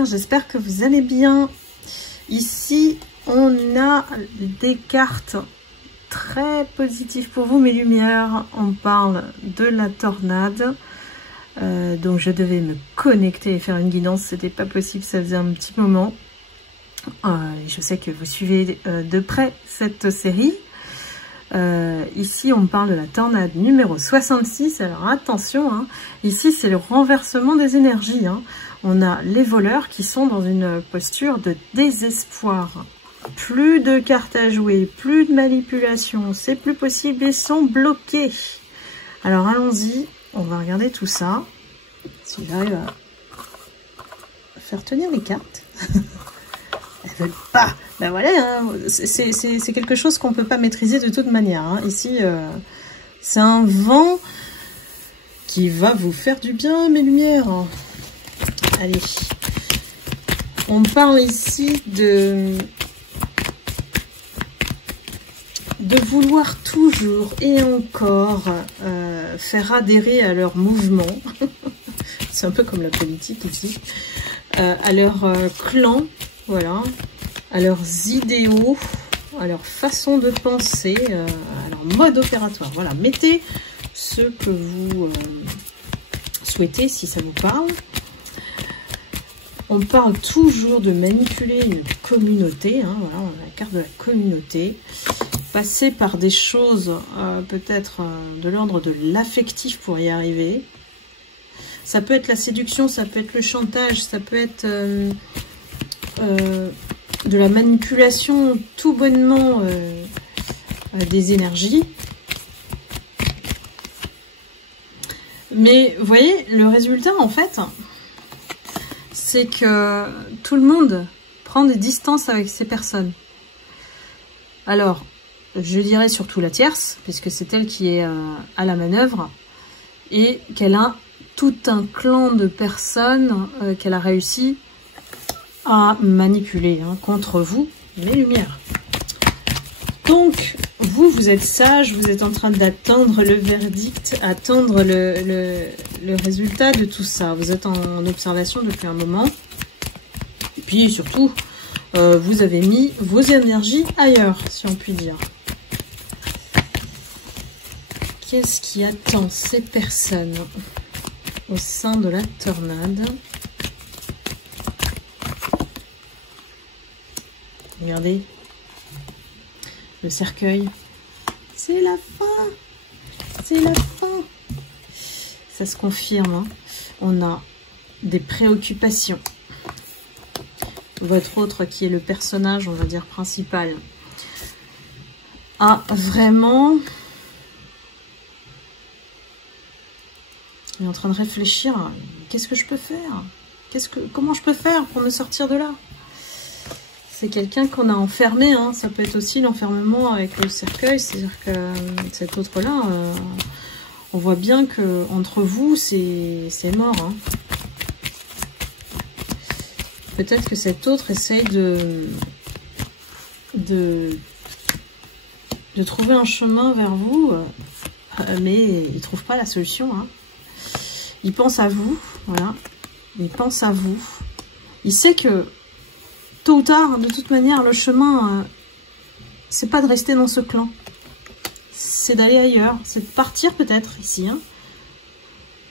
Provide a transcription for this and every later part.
lumière, j'espère que vous allez bien. Ici, on a des cartes très positives pour vous, mes lumières. On parle de la tornade. Donc je devais me connecter et faire une guidance, c'était pas possible, ça faisait un petit moment. Je sais que vous suivez de près cette série. Ici on parle de la tornade numéro 66, alors attention, hein, ici c'est le renversement des énergies. Hein. On a les voleurs qui sont dans une posture de désespoir. Plus de cartes à jouer, plus de manipulation, c'est plus possible, ils sont bloqués. Alors allons-y, on va regarder tout ça. Si j'arrive à faire tenir les cartes. Elles veulent pas. Ben voilà, hein, c'est quelque chose qu'on peut pas maîtriser de toute manière. Hein. Ici, c'est un vent qui va vous faire du bien, mes lumières. Allez. On parle ici de vouloir toujours et encore faire adhérer à leur mouvement. C'est un peu comme la politique ici. À leur clan, voilà, à leurs idéaux, à leur façon de penser, à leur mode opératoire. Voilà, mettez ce que vous souhaitez si ça vous parle. On parle toujours de manipuler une communauté, hein, voilà, on a la carte de la communauté. Passer par des choses peut-être de l'ordre de l'affectif pour y arriver. Ça peut être la séduction, ça peut être le chantage, ça peut être de la manipulation tout bonnement des énergies. Mais vous voyez, le résultat en fait, c'est que tout le monde prend des distances avec ces personnes. Alors, je dirais surtout la tierce, puisque c'est elle qui est à la manœuvre, et qu'elle a tout un clan de personnes qu'elle a réussi à manipuler contre vous, mes lumières. Donc, vous êtes sage, vous êtes en train d'attendre le verdict, attendre le résultat de tout ça. Vous êtes en observation depuis un moment. Et puis, surtout, vous avez mis vos énergies ailleurs, si on peut dire. Qu'est-ce qui attend ces personnes au sein de la tornade? Regardez, le cercueil. C'est la fin. C'est la fin. Ça se confirme. Hein. On a des préoccupations. Votre autre, qui est le personnage, on va dire, principal, a vraiment... Il est en train de réfléchir. Qu'est-ce que je peux faire? Comment je peux faire pour me sortir de là? C'est quelqu'un qu'on a enfermé. Hein. Ça peut être aussi l'enfermement avec le cercueil. C'est-à-dire que cet autre-là, on voit bien que entre vous, c'est mort. Hein. Peut-être que cet autre essaye de trouver un chemin vers vous, mais il ne trouve pas la solution. Hein. Il pense à vous, voilà. Il pense à vous. Il sait que tôt ou tard, de toute manière, le chemin, c'est pas de rester dans ce clan. C'est d'aller ailleurs. C'est de partir peut-être ici. Hein.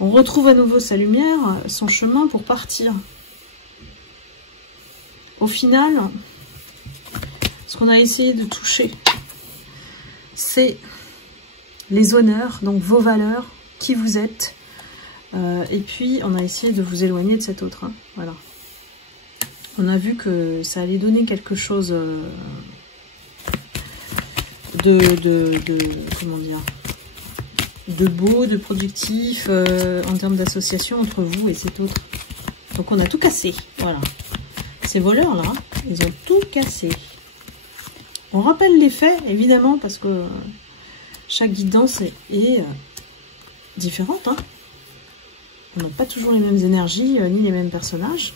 On retrouve à nouveau sa lumière, son chemin pour partir. Au final, ce qu'on a essayé de toucher, c'est les honneurs, donc vos valeurs, qui vous êtes. Et puis, on a essayé de vous éloigner de cet autre. Hein. Voilà. On a vu que ça allait donner quelque chose comment dire, de beau, de productif, en termes d'association entre vous et cet autre. Donc, on a tout cassé. Voilà. Ces voleurs-là, ils ont tout cassé. On rappelle les faits, évidemment, parce que chaque guidance est différente. Hein. On n'a pas toujours les mêmes énergies, ni les mêmes personnages.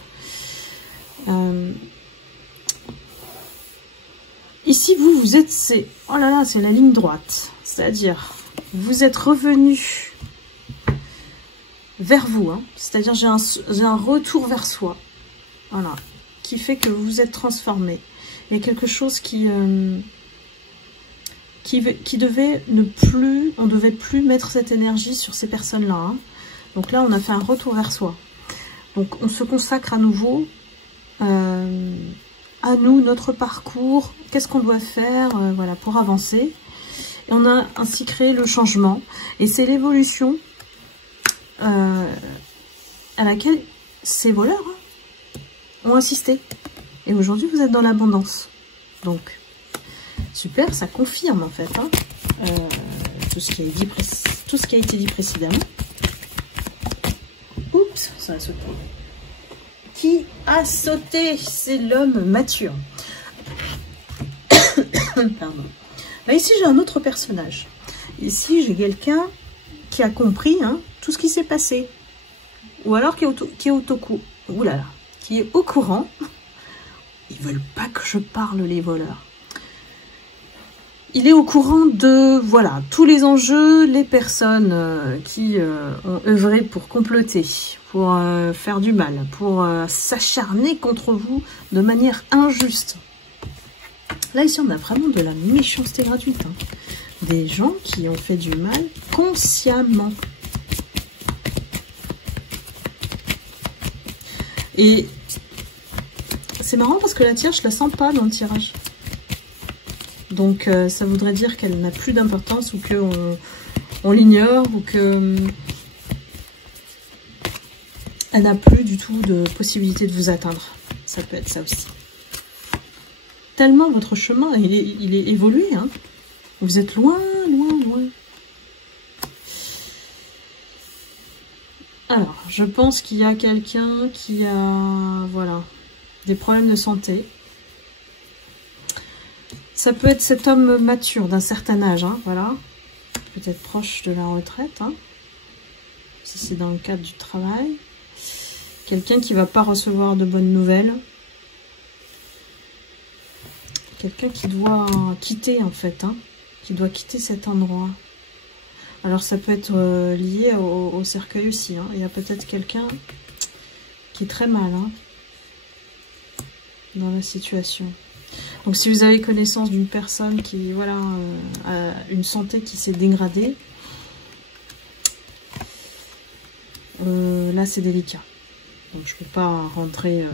Ici, vous êtes... Oh là là, c'est la ligne droite. C'est-à-dire, vous êtes revenu vers vous. Hein. C'est-à-dire, j'ai un retour vers soi. Voilà. Qui fait que vous êtes transformé. Il y a quelque chose qui devait ne plus... On ne devait plus mettre cette énergie sur ces personnes-là. Hein. Donc là, on a fait un retour vers soi. Donc on se consacre à nouveau à nous, notre parcours, qu'est-ce qu'on doit faire voilà, pour avancer. Et on a ainsi créé le changement. Et c'est l'évolution à laquelle ces voleurs ont assisté. Et aujourd'hui, vous êtes dans l'abondance. Donc, super, ça confirme en fait hein, tout ce qui a été dit précédemment. Oups, ça a sauté. Qui a sauté? C'est l'homme mature. Pardon. Là, ici, j'ai un autre personnage. Ici, j'ai quelqu'un qui a compris hein, tout ce qui s'est passé. Ou alors qui est au courant. Ils veulent pas que je parle, les voleurs. Il est au courant de, voilà, tous les enjeux, les personnes qui ont œuvré pour comploter, pour faire du mal, pour s'acharner contre vous de manière injuste. Là, ici, on a vraiment de la méchanceté gratuite. Hein. Des gens qui ont fait du mal consciemment. Et c'est marrant parce que la tierce, je la sens pas dans le tirage. Donc, ça voudrait dire qu'elle n'a plus d'importance ou qu'on l'ignore ou que elle n'a plus du tout de possibilité de vous atteindre. Ça peut être ça aussi. Tellement votre chemin, il est évolué. Hein. Vous êtes loin, loin, loin. Alors, je pense qu'il y a quelqu'un qui a, voilà, des problèmes de santé. Ça peut être cet homme mature d'un certain âge, hein, voilà. Peut-être proche de la retraite, hein, si c'est dans le cadre du travail. Quelqu'un qui ne va pas recevoir de bonnes nouvelles. Quelqu'un qui doit quitter, en fait, hein, qui doit quitter cet endroit. Alors, ça peut être lié au cercueil aussi. Hein. Il y a peut-être quelqu'un qui est très mal hein, dans la situation. Donc, si vous avez connaissance d'une personne qui, voilà, a une santé qui s'est dégradée, là, c'est délicat. Donc, je ne peux pas rentrer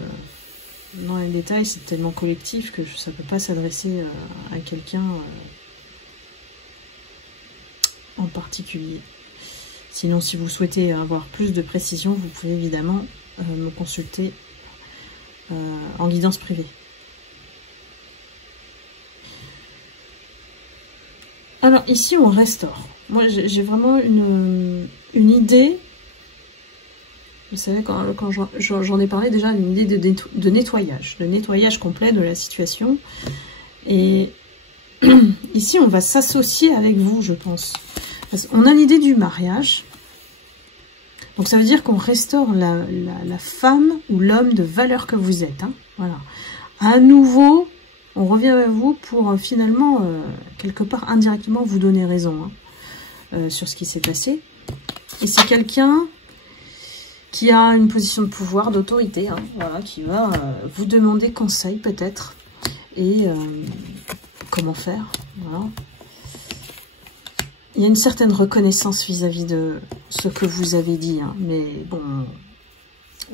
dans les détails. C'est tellement collectif que ça ne peut pas s'adresser à quelqu'un en particulier. Sinon, si vous souhaitez avoir plus de précision, vous pouvez évidemment me consulter en guidance privée. Alors ici, on restaure. Moi, j'ai vraiment une idée. Vous savez, quand j'en ai parlé déjà, une idée de nettoyage complet de la situation. Et ici, on va s'associer avec vous, je pense. On a l'idée du mariage. Donc, ça veut dire qu'on restaure la femme ou l'homme de valeur que vous êtes. Hein. Voilà. À nouveau, on revient vers vous pour finalement, quelque part, indirectement, vous donner raison hein, sur ce qui s'est passé. Et c'est quelqu'un qui a une position de pouvoir, d'autorité, hein, voilà, qui va vous demander conseil peut-être. Et comment faire, voilà. Il y a une certaine reconnaissance vis-à-vis de ce que vous avez dit, hein, mais bon,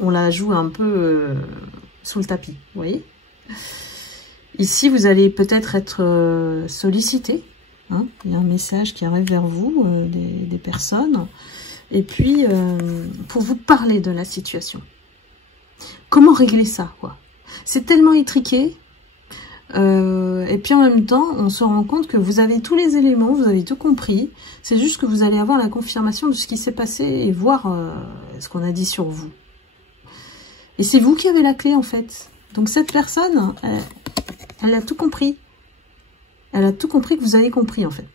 on la joue un peu sous le tapis, vous voyez. Ici, vous allez peut-être être sollicité, hein, il y a un message qui arrive vers vous, des personnes, et puis pour vous parler de la situation. Comment régler ça, quoi? C'est tellement étriqué. Et puis en même temps, on se rend compte que vous avez tous les éléments, vous avez tout compris. C'est juste que vous allez avoir la confirmation de ce qui s'est passé et voir ce qu'on a dit sur vous. Et c'est vous qui avez la clé en fait. Donc cette personne, elle a tout compris. Elle a tout compris que vous avez compris en fait.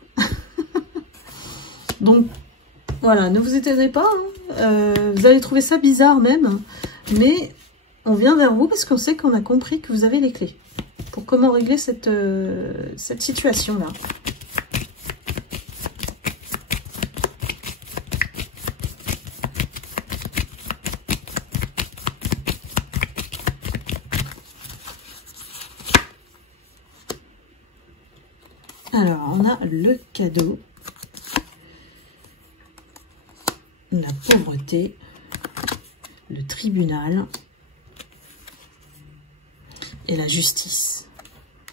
Donc voilà, ne vous étonnez pas. Hein. Vous allez trouver ça bizarre même. Mais on vient vers vous parce qu'on sait qu'on a compris que vous avez les clés. Pour comment régler cette situation-là. Alors, on a le cadeau, la pauvreté, le tribunal et la justice.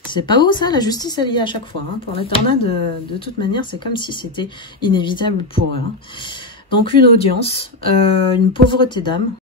C'est pas beau ça, la justice elle y est à chaque fois. Hein. Pour la tornade, de toute manière, c'est comme si c'était inévitable pour eux. Hein. Donc une audience, une pauvreté d'âme,